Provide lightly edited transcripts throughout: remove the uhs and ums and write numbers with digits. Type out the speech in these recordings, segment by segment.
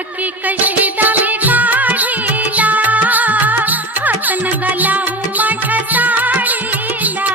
फुटकी कशी दामी काढीला, हात नगा लावू माझ्या साडीला.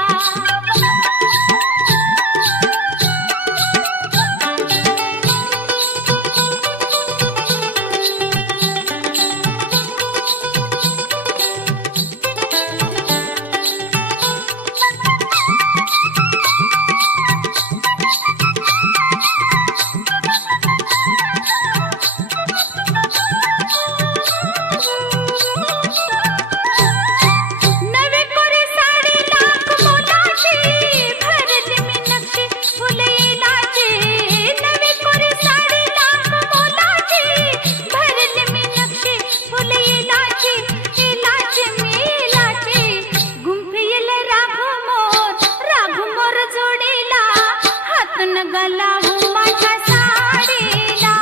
नगा लावू माझ्या साडीला,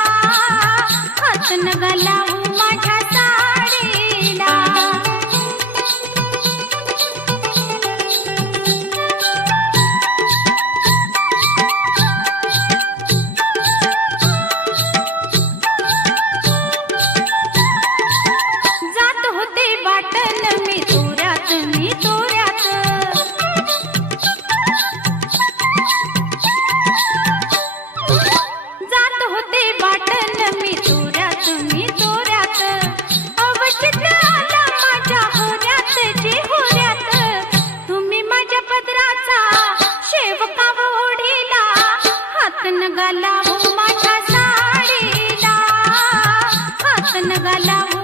हात नगा लावू माझ्या साडीला. जात होते वाटण मी तोऱ्यात, मी तोऱ्यात. होते वाटण मी तोऱ्यात, मी तोऱ्यात. अवचित आला माझ्या होऱ्यात, जे होऱ्यात. तुम्ही माझ्या पदराचा शेवकाव ओढीला, हात नगा लावू माझ्या साडीला, हात नगा लावू